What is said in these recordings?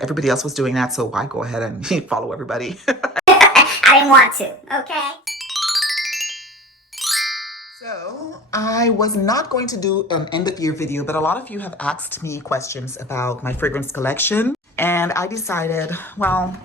Everybody else was doing that, so why go ahead and follow everybody? I didn't want to, okay? So I was not going to do an end of year video, but a lot of you have asked me questions about my fragrance collection. And I decided, well,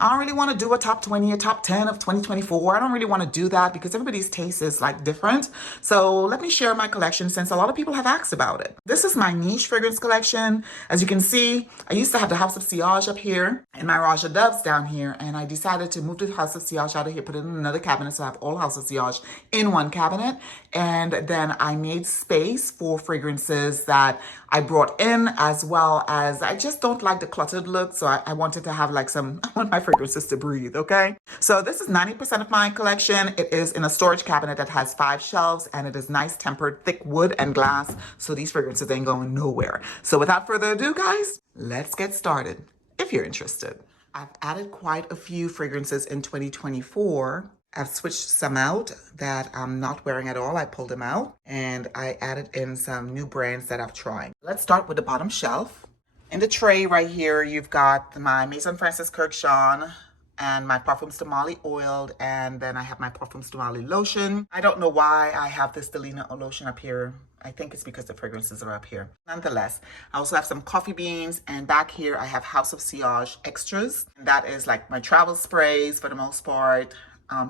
I don't really want to do a top 20, a top 10 of 2024. I don't really want to do that because everybody's taste is like different. So let me share my collection since a lot of people have asked about it. This is my niche fragrance collection. As you can see, I used to have the House of Sillage up here and my Roja Doves down here. And I decided to move the House of Sillage out of here, put it in another cabinet. So I have all House of Sillage in one cabinet. And then I made space for fragrances that I brought in, as well as I just don't like the cluttered look. So I wanted to have like I want my fragrances to breathe, okay? So this is 90% of my collection. It is in a storage cabinet that has 5 shelves and it is nice tempered thick wood and glass. So these fragrances ain't going nowhere. So without further ado, guys, let's get started if you're interested. I've added quite a few fragrances in 2024. I've switched some out that I'm not wearing at all. I pulled them out and I added in some new brands that I've tried. Let's start with the bottom shelf. In the tray right here, you've got my Maison Francis Kurkdjian and my Perfumes de Mali oiled, and then I have my Perfumes de Mali lotion. I don't know why I have this Delina lotion up here. I think it's because the fragrances are up here. Nonetheless, I also have some coffee beans, and back here I have House of Sillage extras. That is like my travel sprays for the most part.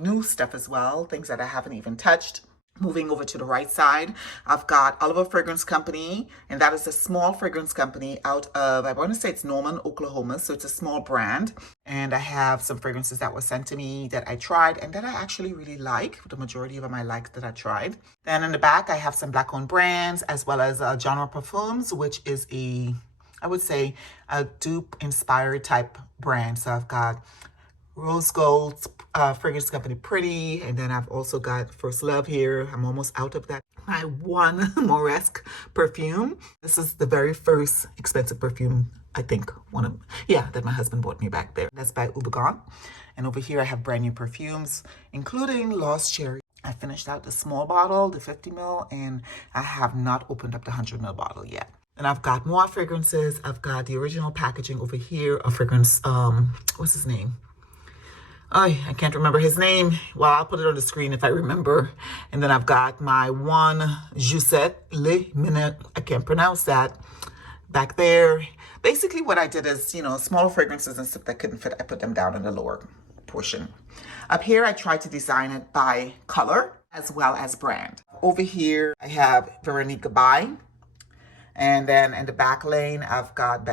New stuff as well, things that I haven't even touched. Moving over to the right side, I've got Oliver Fragrance Company, and that is a small fragrance company out of, I want to say it's Norman, Oklahoma, so it's a small brand. And I have some fragrances that were sent to me that I tried and that I actually really like. The majority of them I liked that I tried. Then in the back, I have some black-owned brands, as well as Genre Perfumes, which is I would say, a dupe-inspired type brand. So I've got Rose Gold Fragrance Company Pretty, and then I've also got First Love here. I'm almost out of that. My one Moresque perfume. This is the very first expensive perfume, I think, that my husband bought me back there. That's by Ubagon. And over here I have brand new perfumes, including Lost Cherry. I finished out the small bottle, the 50 ml, and I have not opened up the 100 ml bottle yet. And I've got more fragrances. I've got the original packaging over here, a fragrance, what's his name? I can't remember his name. Well, I'll put it on the screen if I remember. And then I've got my one Jusette Le Minute. I can't pronounce that. Back there. Basically what I did is, smaller fragrances and stuff that couldn't fit, I put them down in the lower portion. Up here, I tried to design it by color as well as brand. Over here, I have Veronique Gabai. And then in the back lane, I've got in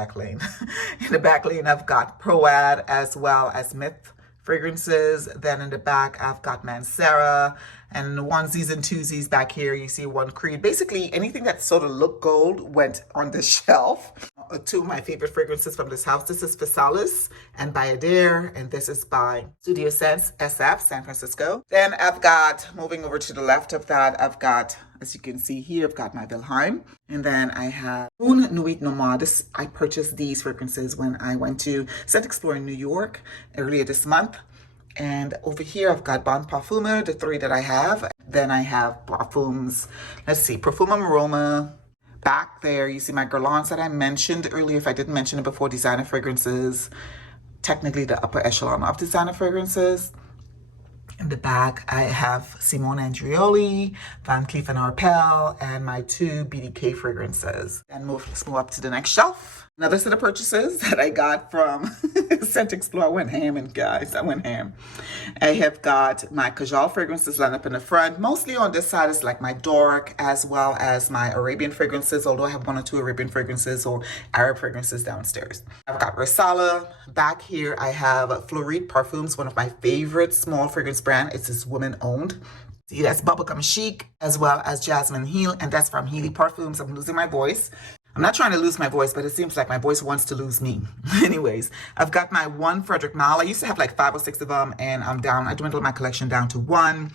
the back lane, I've got Proad as well as Myth fragrances. Then in the back, I've got Mancera, and the onesies and twosies back here, you see one Creed. Basically, anything that sort of looked gold went on this shelf. Two of my favorite fragrances from this house. This is Physalis and Bayadere, and this is by Studio Sense SF, San Francisco. Then I've got, moving over to the left of that, I've got, as you can see here, I've got my Wilhelm. And then I have Une Nuit Nomade. I purchased these fragrances when I went to Scent Explorer in New York earlier this month. And over here, I've got Bon Parfumer, the 3 that I have. Then I have Parfums. Let's see, Parfum Aroma. Back there, you see my Guerlains that I mentioned earlier. If I didn't mention it before, designer fragrances. Technically the upper echelon of designer fragrances. In the back, I have Simone Andreoli, Van Cleef & Arpels, and my 2 BDK fragrances. And let's move up to the next shelf. Another set of purchases that I got from Scent Explorer. I went ham, and guys, I went ham. I have got my Kajal fragrances lined up in the front. Mostly on this side is like my Doric as well as my Arabian fragrances, although I have 1 or 2 Arabian fragrances or Arab fragrances downstairs. I've got Risala. Back here, I have Floride Perfumes, one of my favorite small fragrance brand. It's this woman-owned. See, that's Bubblegum Chic as well as Jasmine Heel, and that's from Healy Perfumes. I'm losing my voice. I'm not trying to lose my voice, but it seems like my voice wants to lose me. Anyways, I've got my one Frederic Malle. I used to have like 5 or 6 of them, and I dwindled my collection down to 1.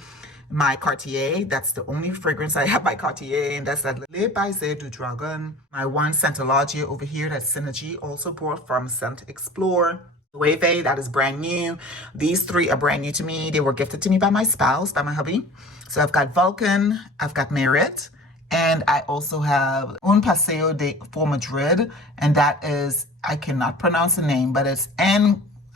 My Cartier, that's the only fragrance I have by Cartier, and that's that Le Baiser du Dragon. My one Scentologia over here, that's Synergy, also bought from Scent Explorer. Wave, that is brand new. These 3 are brand new to me. They were gifted to me by my spouse, by my hubby. So I've got Vulcan, I've got Merit, And I also have Un Paseo for Madrid, and that is, I cannot pronounce the name, but it's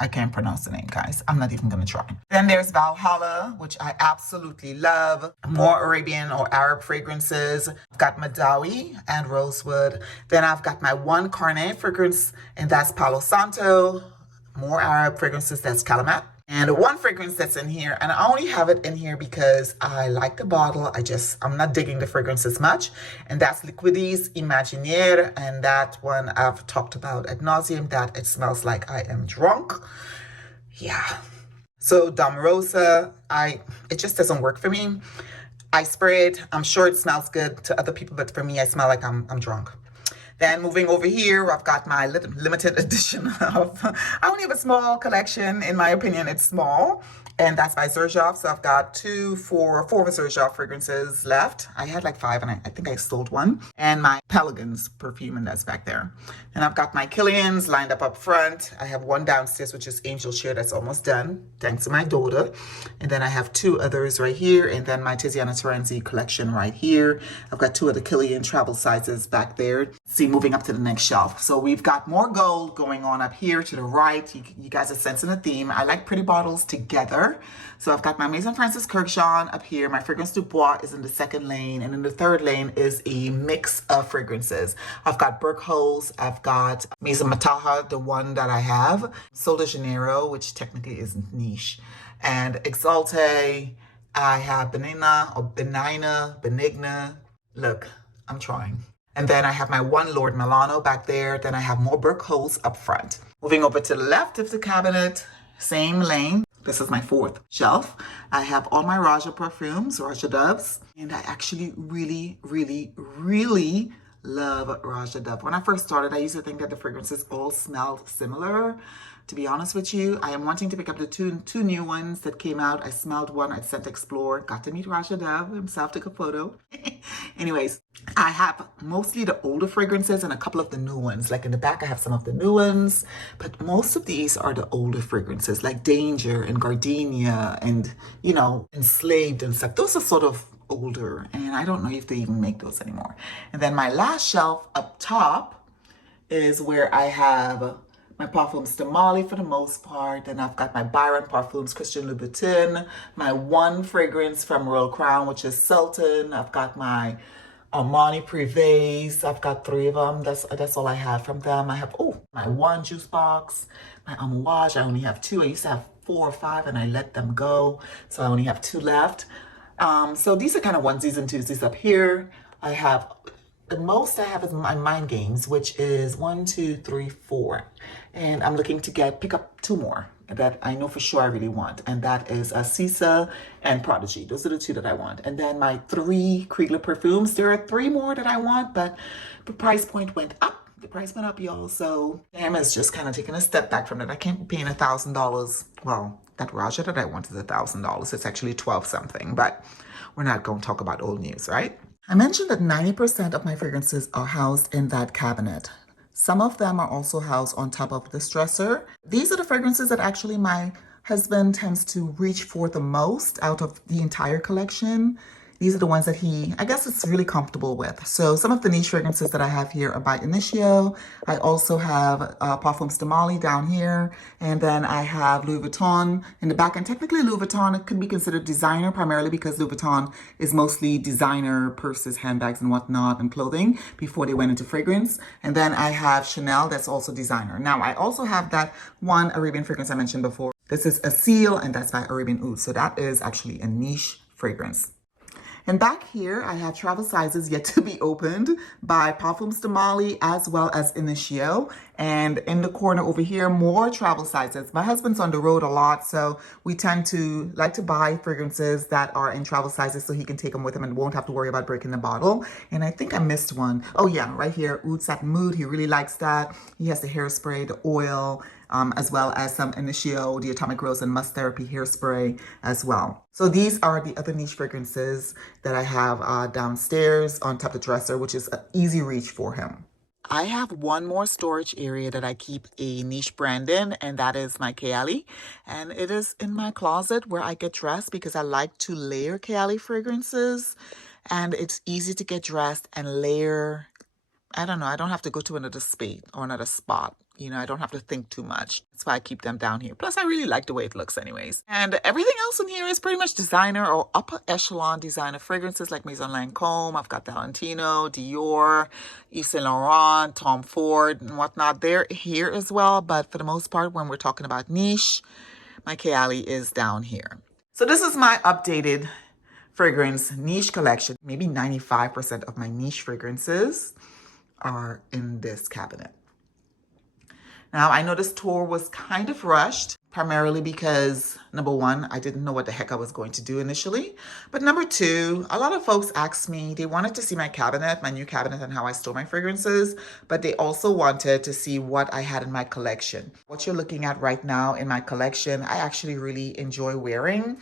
I can't pronounce the name, guys. I'm not even going to try. Then there's Valhalla, which I absolutely love. More Arabian or Arab fragrances. I've got Madawi and Rosewood. Then I've got my one Carnet fragrance, and that's Palo Santo. More Arab fragrances, that's Calamat. And one fragrance that's in here, and I only have it in here because I like the bottle. I'm not digging the fragrance as much. And that's Liquidis Imaginaire. And that one I've talked about ad nauseum, that it smells like I am drunk. Yeah. So Dom Rosa, it just doesn't work for me. I spray it. I'm sure it smells good to other people, but for me, I smell like I'm drunk. Then moving over here, I've got my limited edition of, I only have a small collection. In my opinion, it's small. And that's by Xerjoff. So I've got four of the Xerjoff fragrances left. I had like 5 and I think I sold one. And my Pelicans perfume, and that's back there. And I've got my Killians lined up front. I have one downstairs, which is Angel Share. That's almost done, thanks to my daughter. And then I have 2 others right here. And then my Tiziana Terenzi collection right here. I've got 2 of the Killian travel sizes back there. See, moving up to the next shelf. So we've got more gold going on up here to the right. You guys are sensing a theme. I like pretty bottles together. So I've got my Maison Francis Kurkdjian up here. My Fragrance du Bois is in the 2nd lane. And in the 3rd lane is a mix of fragrances. I've got Berkholz. I've got Maison Mataha, the one that I have. Sol de Janeiro, which technically is niche. And Exalte. I have Benigna. Look, I'm trying. And then I have my one Lord Milano back there. Then I have more Berkholz up front. Moving over to the left of the cabinet, same lane. This is my 4th shelf. I have all my Roja perfumes, Roja Doves. And I actually really, really, really love Roja Dove. When I first started, I used to think that the fragrances all smelled similar. To be honest with you, I am wanting to pick up the two new ones that came out. I smelled one at Scent Explore. Got to meet Roja Dove himself, took a photo. Anyways, I have mostly the older fragrances and a couple of the new ones. Like in the back, I have some of the new ones. But most of these are the older fragrances, like Danger and Gardenia and, Enslaved and stuff. Those are sort of older. And I don't know if they even make those anymore. And then my last shelf up top is where I have my Perfumes de Mali for the most part. And I've got my Byron Parfums Christian Louboutin, my one fragrance from Royal Crown, which is Sultan. I've got my Armani Privés. I've got 3 of them. That's all I have from them. I have, my one juice box, my Amouage. I only have 2. I used to have 4 or 5 and I let them go. So I only have 2 left. So these are kind of onesies and twosies up here. The most I have is my Mind Games, which is 1, 2, 3, 4. And I'm looking to pick up 2 more that I know for sure I really want. And that is Sisa and Prodigy. Those are the 2 that I want. And then my 3 Kriegler perfumes. There are 3 more that I want, but the price point went up. The price went up, y'all. So Sam is just kind of taking a step back from that. I can't be paying $1,000. Well, that Roja that I want is $1,000. It's actually 12 something, but we're not going to talk about old news, right? I mentioned that 90% of my fragrances are housed in that cabinet. Some of them are also housed on top of this dresser. These are the fragrances that actually my husband tends to reach for the most out of the entire collection. These are the ones that I guess it's really comfortable with. So some of the niche fragrances that I have here are by Initio. I also have Parfums de Mali down here. And then I have Louis Vuitton in the back. And technically Louis Vuitton, it could be considered designer primarily because Louis Vuitton is mostly designer purses, handbags and whatnot and clothing before they went into fragrance. And then I have Chanel that's also designer. Now I also have that one Arabian fragrance I mentioned before. This is a Seal and that's by Arabian Oud. So that is actually a niche fragrance. And back here, I have travel sizes yet to be opened by Parfums de Mali as well as Initio. And in the corner over here, more travel sizes. My husband's on the road a lot, so we tend to like to buy fragrances that are in travel sizes so he can take them with him and won't have to worry about breaking the bottle. And I think I missed one. Oh yeah, right here, Oud Satin Mood. He really likes that. He has the hairspray, the oil, as well as some Initio, the Atomic Rose and Must Therapy hairspray as well. So these are the other niche fragrances that I have downstairs on top of the dresser, which is an easy reach for him. I have one more storage area that I keep a niche brand in, and that is my Kayali. And it is in my closet where I get dressed because I like to layer Kayali fragrances. and it's easy to get dressed and layer. I don't know. I don't have to go to another space or another spot. You know, I don't have to think too much. That's why I keep them down here. Plus, I really like the way it looks anyways. And everything else in here is pretty much designer or upper echelon designer fragrances like Maison Lancôme. I've got Valentino, Dior, Yves Saint Laurent, Tom Ford, and whatnot. They're here as well. But for the most part, when we're talking about niche, my Kayali is down here. So this is my updated fragrance niche collection. Maybe 95% of my niche fragrances are in this cabinet. Now, I know this tour was kind of rushed, primarily because, number one, I didn't know what the heck I was going to do initially. But number two, a lot of folks asked me, they wanted to see my cabinet, my new cabinet, and how I store my fragrances, but they also wanted to see what I had in my collection. What you're looking at right now in my collection, I actually really enjoy wearing.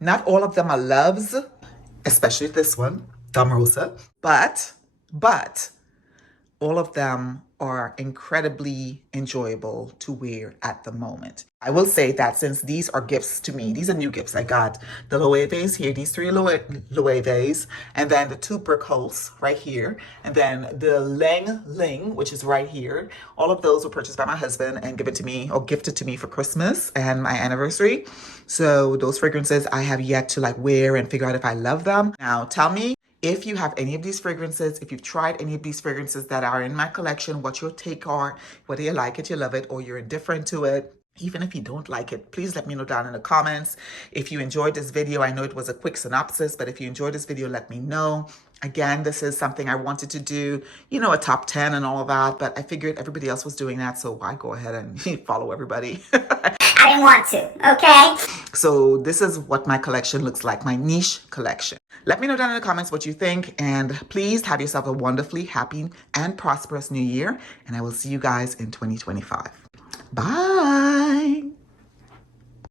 Not all of them are loves, especially this one, Dom Rosa, but all of them are incredibly enjoyable to wear at the moment. I will say that since these are gifts to me, these are new gifts. I got the Loeves here, these three Loeves, and then the two Burkholz right here, and then the Lang Ling, which is right here. All of those were purchased by my husband and given to me or gifted to me for Christmas and my anniversary. So those fragrances I have yet to like wear and figure out if I love them. Now tell me, if you have any of these fragrances, if you've tried any of these fragrances that are in my collection, what your take are, whether you like it, you love it, or you're indifferent to it. Even if you don't like it, please let me know down in the comments. If you enjoyed this video, I know it was a quick synopsis, but if you enjoyed this video, let me know. Again, this is something I wanted to do, you know, a top 10 and all of that, but I figured everybody else was doing that, so why go ahead and follow everybody? I didn't want to, okay? So this is what my collection looks like, my niche collection. Let me know down in the comments what you think, and please have yourself a wonderfully happy and prosperous new year, and I will see you guys in 2025.